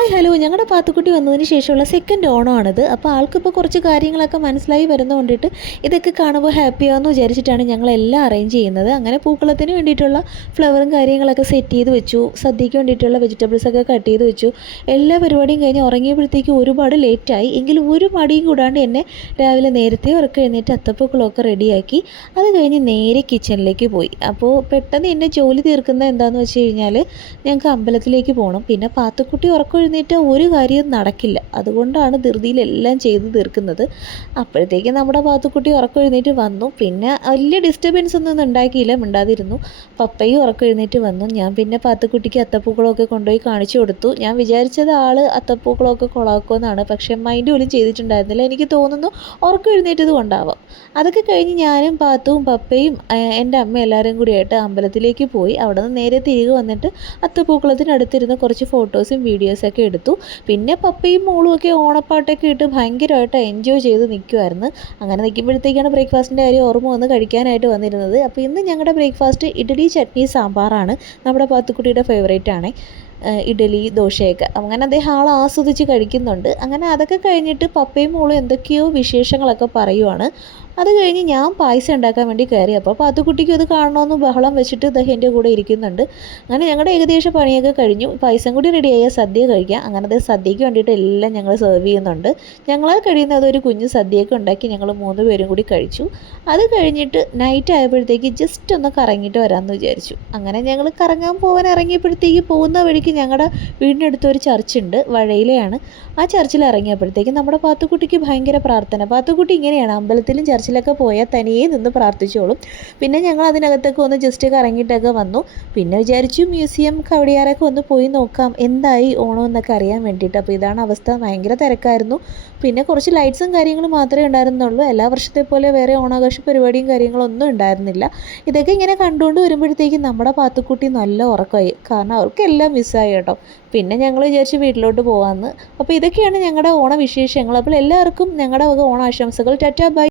Hi hello ഞങ്ങളുടെ പാത്തുക്കുട്ടി വന്നതിന് ശേഷമുള്ള സെക്കൻഡ് ഓണമാണിത്. അപ്പോൾ ആൾക്കിപ്പോൾ കുറച്ച് കാര്യങ്ങളൊക്കെ മനസ്സിലായി വരുന്നത് കൊണ്ടിട്ട് ഇതൊക്കെ കാണുമ്പോൾ ഹാപ്പിയാണെന്ന് വിചാരിച്ചിട്ടാണ് ഞങ്ങളെല്ലാം അറേഞ്ച് ചെയ്യുന്നത്. അങ്ങനെ പൂക്കളത്തിന് വേണ്ടിയിട്ടുള്ള ഫ്ലവറും കാര്യങ്ങളൊക്കെ സെറ്റ് ചെയ്ത് വെച്ചു. സദ്യയ്ക്ക് വേണ്ടിയിട്ടുള്ള വെജിറ്റബിൾസൊക്കെ കട്ട് ചെയ്ത് വെച്ചു. എല്ലാ പരിപാടിയും കഴിഞ്ഞ് ഉറങ്ങിയപ്പോഴത്തേക്ക് ഒരുപാട് ലേറ്റായി. എങ്കിലും ഒരു മടിയും കൂടാണ്ട് എന്നെ രാവിലെ നേരത്തെ ഉറക്കം എഴുന്നേറ്റ് അത്തപ്പൂക്കളമൊക്കെ റെഡിയാക്കി. അത് കഴിഞ്ഞ് നേരെ കിച്ചണിലേക്ക് പോയി. അപ്പോൾ പെട്ടെന്ന് എന്നെ ജോലി തീർക്കുന്നത് എന്താണെന്ന് വെച്ച് കഴിഞ്ഞാൽ ഞങ്ങൾക്ക് അമ്പലത്തിലേക്ക് പോകണം. പിന്നെ പാത്തുക്കുട്ടി ഉറക്കം എഴുന്നേറ്റ് ഒരു കാര്യവും നടക്കില്ല. അതുകൊണ്ടാണ് ധൃതിയിലെല്ലാം ചെയ്ത് തീർക്കുന്നത്. അപ്പോഴത്തേക്കും നമ്മുടെ പാത്തുക്കുട്ടി ഉറക്കം എഴുന്നേറ്റ് വന്നു. പിന്നെ വലിയ ഡിസ്റ്റർബൻസ് ഒന്നും ഉണ്ടാക്കിയില്ല, മിണ്ടാതിരുന്നു. പപ്പയും ഉറക്കം എഴുന്നേറ്റ് വന്നു. ഞാൻ പിന്നെ പാത്തുക്കുട്ടിക്ക് അത്തപ്പൂക്കളമൊക്കെ കൊണ്ടുപോയി കാണിച്ചു കൊടുത്തു. ഞാൻ വിചാരിച്ചത് അത്തപ്പൂക്കളമൊക്കെ കൊളാക്കുമെന്നാണ്, പക്ഷേ മൈൻഡ് പോലും ചെയ്തിട്ടുണ്ടായിരുന്നില്ല. എനിക്ക് തോന്നുന്നു ഉറക്കം എഴുന്നേറ്റത് കൊണ്ടാവാം. അതൊക്കെ കഴിഞ്ഞ് ഞാനും പാത്തുവും പപ്പയും എൻ്റെ അമ്മ എല്ലാവരും കൂടിയായിട്ട് അമ്പലത്തിലേക്ക് പോയി. അവിടെ നിന്ന് നേരെ തിരികെ വന്നിട്ട് അത്തപ്പൂക്കളത്തിനടുത്തിരുന്ന് കുറച്ച് ഫോട്ടോസും വീഡിയോസൊക്കെ എടുത്തു. പിന്നെ പപ്പയും മോളും ഒക്കെ ഓണപ്പാട്ടൊക്കെ ഇട്ട് ഭയങ്കരമായിട്ട് എൻജോയ് ചെയ്ത് നിൽക്കുമായിരുന്നു. അങ്ങനെ നിൽക്കുമ്പോഴത്തേക്കാണ് ബ്രേക്ക്ഫാസ്റ്റിൻ്റെ കാര്യം ഓർമ്മ വന്ന് കഴിക്കാനായിട്ട് വന്നിരുന്നത്. അപ്പോൾ ഇന്ന് ഞങ്ങളുടെ ബ്രേക്ക്ഫാസ്റ്റ് ഇഡ്ഡലി ചട്നി സാമ്പാറാണ്. നമ്മുടെ പാത്തുക്കുട്ടിയുടെ ഫേവറേറ്റ് ആണ് ഇഡ്ഡലി ദോശയൊക്കെ. അങ്ങനെ അദ്ദേഹം ആസ്വദിച്ച് കഴിക്കുന്നുണ്ട്. അങ്ങനെ അതൊക്കെ കഴിഞ്ഞിട്ട് പപ്പയും മോളും എന്തൊക്കെയോ വിശേഷങ്ങളൊക്കെ പറയുവാണ്. അത് കഴിഞ്ഞ് ഞാൻ പായസം ഉണ്ടാക്കാൻ വേണ്ടി കയറി. അപ്പോൾ പാത്തുക്കുട്ടിക്കും അത് കാണണമെന്ന് ബഹളം വെച്ചിട്ട് അദ്ദേഹം എൻ്റെ കൂടെ ഇരിക്കുന്നുണ്ട്. അങ്ങനെ ഞങ്ങളുടെ ഏകദേശം പണിയൊക്കെ കഴിഞ്ഞു. പായസം കൂടി റെഡിയായ സദ്യ കഴിക്കാം. അങ്ങനെ അത് സദ്യയ്ക്ക് വേണ്ടിയിട്ട് എല്ലാം ഞങ്ങൾ സെർവ് ചെയ്യുന്നുണ്ട്. ഞങ്ങളാൽ കഴിയുന്നത് ഒരു കുഞ്ഞു സദ്യയൊക്കെ ഉണ്ടാക്കി ഞങ്ങൾ 3 പേരും കൂടി കഴിച്ചു. അത് കഴിഞ്ഞിട്ട് നൈറ്റ് ആയപ്പോഴത്തേക്ക് ജസ്റ്റ് ഒന്ന് കറങ്ങിയിട്ട് വരാമെന്ന് വിചാരിച്ചു. അങ്ങനെ ഞങ്ങൾ കറങ്ങാൻ പോകാൻ ഇറങ്ങിയപ്പോഴത്തേക്ക് പോകുന്ന വഴിക്ക് ഞങ്ങളുടെ വീടിനടുത്ത് ഒരു ചർച്ചുണ്ട്, വഴയിലെയാണ്. ആ ചർച്ചിൽ ഇറങ്ങിയപ്പോഴത്തേക്ക് നമ്മുടെ പാത്തുക്കുട്ടിക്ക് ഭയങ്കര പ്രാർത്ഥന. പാത്തുക്കുട്ടി ഇങ്ങനെയാണ്, അമ്പലത്തിലും ചർച്ചിലൊക്കെ പോയാൽ തനിയെ നിന്ന് പ്രാർത്ഥിച്ചോളും. പിന്നെ ഞങ്ങൾ അതിനകത്തൊക്കെ ഒന്ന് ജസ്റ്റ് കറങ്ങിയിട്ടൊക്കെ വന്നു. പിന്നെ വിചാരിച്ചു മ്യൂസിയം കവടിയാറൊക്കെ ഒന്ന് പോയി നോക്കാം എന്തായി ഓണം എന്നൊക്കെ അറിയാൻ വേണ്ടിയിട്ട്. അപ്പോൾ ഇതാണ് അവസ്ഥ, ഭയങ്കര തിരക്കായിരുന്നു. പിന്നെ കുറച്ച് ലൈറ്റ്സും കാര്യങ്ങളും മാത്രമേ ഉണ്ടായിരുന്നുള്ളൂ. എല്ലാ വർഷത്തെ പോലെ വേറെ ഓണാഘോഷ പരിപാടിയും കാര്യങ്ങളൊന്നും ഉണ്ടായിരുന്നില്ല. ഇതൊക്കെ ഇങ്ങനെ കണ്ടുകൊണ്ട് വരുമ്പോഴത്തേക്കും നമ്മുടെ പാത്തുക്കുട്ടി നല്ല ഉറക്കമായി. കാരണം അവർക്കെല്ലാം മിസ്സായി കേട്ടോ. പിന്നെ ഞങ്ങൾ വിചാരിച്ച് വീട്ടിലോട്ട് പോകാമെന്ന്. അപ്പോൾ ഇതൊക്കെയാണ് ഞങ്ങളുടെ ഓണവിശേഷങ്ങൾ. അപ്പോൾ എല്ലാവർക്കും ഞങ്ങളുടെ വക ഓണാശംസകൾ. Tata bye.